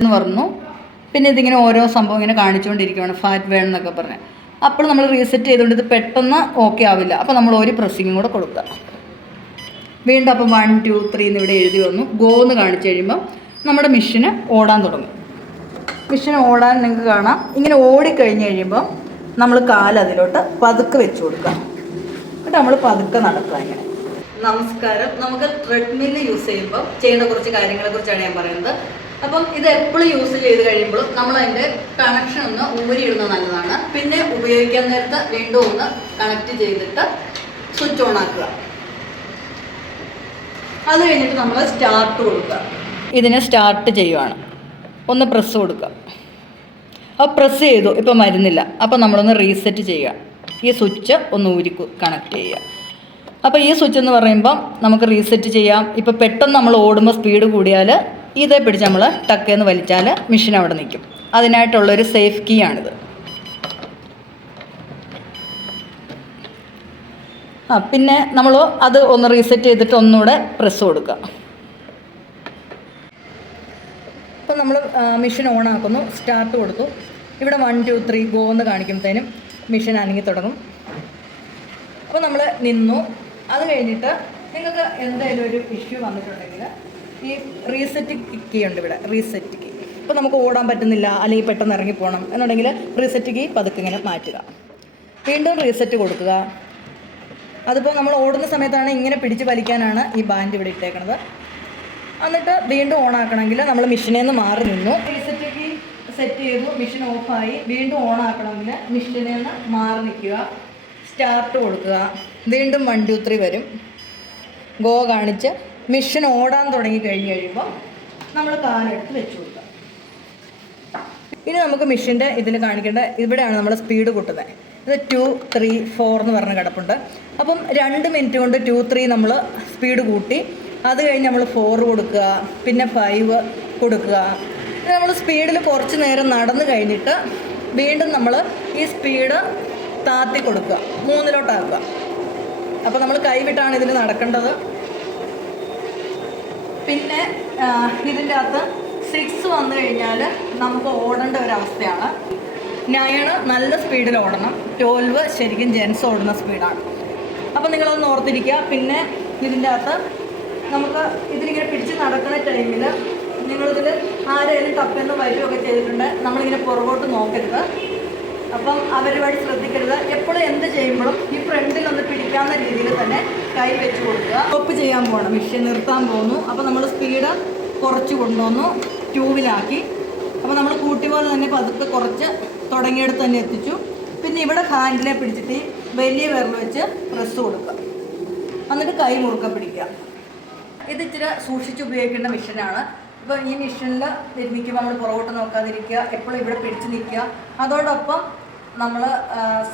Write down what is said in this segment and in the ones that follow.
എന്ന് പറഞ്ഞു. പിന്നെ ഇതിങ്ങനെ ഓരോ സംഭവം ഇങ്ങനെ കാണിച്ചുകൊണ്ടിരിക്കുകയാണ്, ഫാറ്റ് വേണം എന്നൊക്കെ പറഞ്ഞ്. അപ്പോൾ നമ്മൾ റീസെറ്റ് ചെയ്തുകൊണ്ട് ഇത് പെട്ടെന്ന് ഓക്കെ ആവില്ല. അപ്പോൾ നമ്മൾ ഒരു പ്രസ്സിങ്ങും കൂടെ കൊടുക്കുക. വീണ്ടും അപ്പോൾ 1 2 3 എന്നിവിടെ എഴുതി വന്നു. ഗോ എന്ന് കാണിച്ചു കഴിയുമ്പോൾ നമ്മുടെ മെഷീന് ഓടാൻ തുടങ്ങും. മെഷീൻ ഓടാൻ നിങ്ങൾക്ക് കാണാം. ഇങ്ങനെ ഓടിക്കഴിഞ്ഞ് കഴിയുമ്പോൾ നമ്മൾ കാലതിലോട്ട് പതുക്കെ വെച്ച് കൊടുക്കുക. എന്നിട്ട് നമ്മൾ പതുക്കെ നടക്കുക. ഇങ്ങനെ. നമസ്കാരം. നമുക്ക് ട്രെഡ്മില്ല് യൂസ് ചെയ്യുമ്പോൾ ചെയ്യുന്ന കുറച്ച് കാര്യങ്ങളെക്കുറിച്ചാണ് ഞാൻ പറയുന്നത്. അപ്പം ഇത് എപ്പോഴും യൂസ് ചെയ്ത് കഴിയുമ്പോൾ നമ്മളതിൻ്റെ കണക്ഷൻ ഒന്ന് ഊരിയിടുന്നത് നല്ലതാണ്. പിന്നെ ഉപയോഗിക്കാൻ നേരത്ത് വീണ്ടും ഒന്ന് കണക്ട് ചെയ്തിട്ട് സ്വിച്ച് ഓൺ ആക്കുക. അത് കഴിഞ്ഞിട്ട് നമ്മൾ സ്റ്റാർട്ട് കൊടുക്കുക. ഇതിനെ സ്റ്റാർട്ട് ചെയ്യുവാണ്. ഒന്ന് പ്രസ് കൊടുക്കുക. അപ്പോൾ പ്രസ് ചെയ്തു, ഇപ്പം വരുന്നില്ല. അപ്പോൾ നമ്മളൊന്ന് റീസെറ്റ് ചെയ്യുക. ഈ സ്വിച്ച് ഒന്ന് ഊരി കണക്ട് ചെയ്യുക. അപ്പോൾ ഈ സ്വിച്ച് എന്ന് പറയുമ്പം നമുക്ക് റീസെറ്റ് ചെയ്യാം. ഇപ്പോൾ പെട്ടെന്ന് നമ്മൾ ഓടുമ്പോൾ സ്പീഡ് കൂടിയാൽ ഇതേ പിടിച്ച് നമ്മൾ ടക്കേന്ന് വലിച്ചാൽ മെഷീൻ അവിടെ നിൽക്കും. അതിനായിട്ടുള്ളൊരു സേഫ് കീ ആണിത്. പിന്നെ നമ്മൾ അത് ഒന്ന് റീസെറ്റ് ചെയ്തിട്ട് ഒന്നുകൂടെ പ്രസ് കൊടുക്കുക. അപ്പോൾ നമ്മൾ മെഷീൻ ഓൺ ആക്കുന്നു. സ്റ്റാർട്ട് കൊടുത്തു. ഇവിടെ 1 2 3 ഗോ എന്ന് കാണിക്കുമ്പോഴത്തേനും മെഷീൻ അനങ്ങി തുടങ്ങും. അപ്പോൾ നമ്മൾ നിന്നു. അത് കഴിഞ്ഞിട്ട് നിങ്ങൾക്ക് എന്തെങ്കിലും ഒരു ഇഷ്യൂ വന്നിട്ടുണ്ടെങ്കിൽ ഈ റീസെറ്റ് കീ ഉണ്ട് ഇവിടെ, റീസെറ്റ് കീ. ഇപ്പോൾ നമുക്ക് ഓടാൻ പറ്റുന്നില്ല അല്ലെങ്കിൽ പെട്ടെന്ന് ഇറങ്ങിപ്പോകണം എന്നുണ്ടെങ്കിൽ റീസെറ്റ് കീ പതുക്കെ ഇങ്ങനെ മാറ്റുക. വീണ്ടും റീസെറ്റ് കൊടുക്കുക. അതിപ്പോൾ നമ്മൾ ഓടുന്ന സമയത്താണ് ഇങ്ങനെ പിടിച്ച് വലിക്കാനാണ് ഈ ബാൻഡ് ഇവിടെ ഇട്ടേക്കുന്നത്. എന്നിട്ട് വീണ്ടും ഓൺ ആക്കണമെങ്കിൽ നമ്മൾ മെഷീനിൽ നിന്ന് മാറി നിന്നു. റീസെറ്റ് കീ സെറ്റ് ചെയ്തു, മെഷീൻ ഓഫായി. വീണ്ടും ഓൺ ആക്കണമെങ്കിൽ മെഷീനിൽ നിന്ന് മാറി നിൽക്കുക. സ്റ്റാർട്ട് കൊടുക്കുക. വീണ്ടും 1 2 3 വരും. ഗോ കാണിച്ച് മെഷീൻ ഓടാൻ തുടങ്ങി കഴിഞ്ഞ് കഴിയുമ്പോൾ നമ്മൾ കാലെടുത്ത് വെച്ച് കൊടുക്കുക. ഇനി നമുക്ക് മെഷീൻ്റെ ഇതിൽ കാണിക്കേണ്ട ഇവിടെയാണ് നമ്മൾ സ്പീഡ് കൂട്ടുന്നത്. ഇത് 2 3 4 എന്ന് പറഞ്ഞ കിടപ്പുണ്ട്. അപ്പം 2 മിനിറ്റ് കൊണ്ട് 2 3 നമ്മൾ സ്പീഡ് കൂട്ടി. അത് കഴിഞ്ഞ് നമ്മൾ 4 കൊടുക്കുക, പിന്നെ 5 കൊടുക്കുക. നമ്മൾ സ്പീഡിൽ കുറച്ച് നേരം നടന്നു കഴിഞ്ഞിട്ട് വീണ്ടും നമ്മൾ ഈ സ്പീഡ് താത്തി കൊടുക്കുക, 3ലോട്ടാക്കുക. അപ്പോൾ നമ്മൾ കൈവിട്ടാണ് ഇതിൽ നടക്കേണ്ടത്. പിന്നെ ഇതിൻ്റെ അകത്ത് 6 വന്നു കഴിഞ്ഞാൽ നമുക്ക് ഓടേണ്ട ഒരവസ്ഥയാണ്. 9 നല്ല സ്പീഡിൽ ഓടണം. 12 ശരിക്കും ജെൻസ് ഓടുന്ന സ്പീഡാണ്. അപ്പോൾ നിങ്ങളതൊന്ന് ഓർത്തിരിക്കുക. പിന്നെ ഇതിൻ്റെ അകത്ത് നമുക്ക് ഇതിലിങ്ങനെ പിടിച്ച് നടക്കുന്ന ടൈമിൽ നിങ്ങളിതിൽ ആരെങ്കിലും തപ്പെന്ന് വരികയൊക്കെ ചെയ്തിട്ടുണ്ട്, നമ്മളിങ്ങനെ പുറകോട്ട് നോക്കരുത്. അപ്പം അവരുമായിട്ട് ശ്രദ്ധിക്കരുത്. എപ്പോഴും എന്ത് ചെയ്യുമ്പോഴും ഈ ഫ്രണ്ടിലൊന്ന് പിടിക്കാവുന്ന രീതിയിൽ തന്നെ കൈ വെച്ച് കൊടുക്കുക. സ്റ്റോപ്പ് ചെയ്യാൻ പോകണം, മെഷീൻ നിർത്താൻ പോകുന്നു. അപ്പോൾ നമ്മൾ സ്പീഡ് കുറച്ച് കൊണ്ടുവന്നു, 2-ലാക്കി. അപ്പോൾ നമ്മൾ കൂട്ടി പോലെ തന്നെ പതുക്കെ കുറച്ച് തുടങ്ങിയെടുത്ത് തന്നെ എത്തിച്ചു. പിന്നെ ഇവിടെ ഹാൻഡിലെ പിടിച്ചിട്ട് വലിയ വിരൽ വെച്ച് പ്രസ് കൊടുക്കുക. എന്നിട്ട് കൈ മുറുക്ക പിടിക്കുക. ഇത് ഇച്ചിരി സൂക്ഷിച്ച് ഉപയോഗിക്കേണ്ട മെഷീനാണ്. ഇപ്പോൾ ഈ മെഷീനിൽ നിൽക്കുമ്പോൾ നമ്മൾ പുറകോട്ട് നോക്കാതിരിക്കുക, എപ്പോഴും ഇവിടെ പിടിച്ച് നിൽക്കുക. അതോടൊപ്പം നമ്മൾ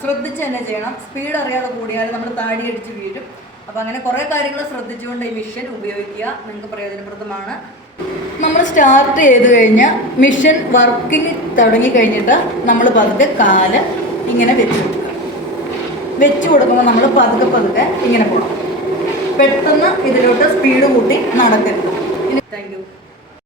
ശ്രദ്ധിച്ച് തന്നെ ചെയ്യണം. സ്പീഡ് അറിയാതെ കൂടിയാൽ നമ്മൾ താടിയടിച്ച് വീഴും. അപ്പോൾ അങ്ങനെ കുറേ കാര്യങ്ങൾ ശ്രദ്ധിച്ചുകൊണ്ട് ഈ മെഷീൻ ഉപയോഗിക്കുക. നിങ്ങൾക്ക് പ്രയോജനപ്രദമാണ്. നമ്മൾ സ്റ്റാർട്ട് ചെയ്ത് കഴിഞ്ഞാൽ മെഷീൻ വർക്കിംഗ് തുടങ്ങി കഴിഞ്ഞിട്ട് നമ്മൾ പതുക്കെ കാല് ഇങ്ങനെ വെച്ച് കൊടുക്കുമ്പോൾ നമ്മൾ പതുക്കെ ഇങ്ങനെ പോകണം. പെട്ടെന്ന് ഇതിലോട്ട് സ്പീഡ് കൂട്ടി നടക്കരുത്. Thank you.